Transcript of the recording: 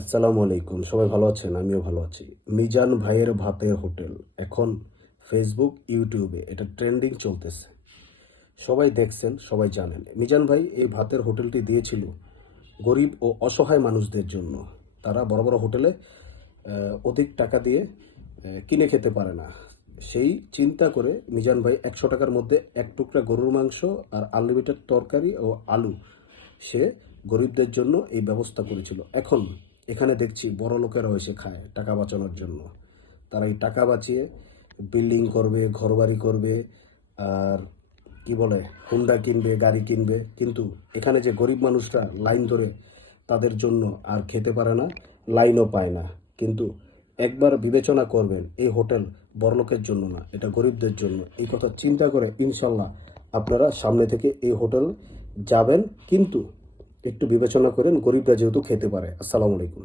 আসসালামু আলাইকুম। সবাই ভালো আছেন? আমিও ভালো আছি। মিজান ভাইয়ের ভাতের হোটেল এখন ফেসবুক, ইউটিউবে এটা ট্রেন্ডিং চলতেছে। সবাই দেখছেন, সবাই জানেন। মিজান ভাই এই ভাতের হোটেলটি দিয়েছিল গরিব ও অসহায় মানুষদের জন্য। তারা বড় বড় হোটেলে অধিক টাকা দিয়ে কিনে খেতে পারে না। সেই চিন্তা করে মিজান ভাই ১০০ টাকার মধ্যে এক টুকরা গরুর মাংস আর আনলিমিটেড তরকারি ও আলু সে গরিবদের জন্য এই ব্যবস্থা করেছিল। এখন এখানে দেখছি বড় লোকেরাও এসে খায় টাকা বাঁচানোর জন্য। তারা এই টাকা বাঁচিয়ে বিল্ডিং করবে, ঘরবাড়ি করবে, আর কি বলে হুন্ডা কিনবে, গাড়ি কিনবে। কিন্তু এখানে যে গরিব মানুষরা লাইন ধরে তাদের জন্য আর খেতে পারে না, লাইনও পায় না। কিন্তু একবার বিবেচনা করবেন, এই হোটেল বড়লোকের জন্য না, এটা গরিবদের জন্য। এই কথা চিন্তা করে ইনশাল্লাহ আপনারা সামনে থেকে এই হোটেল যাবেন, কিন্তু একটু বিবেচনা করেন, গরিবরা যেহেতু খেতে পারে। আসসালামু আলাইকুম।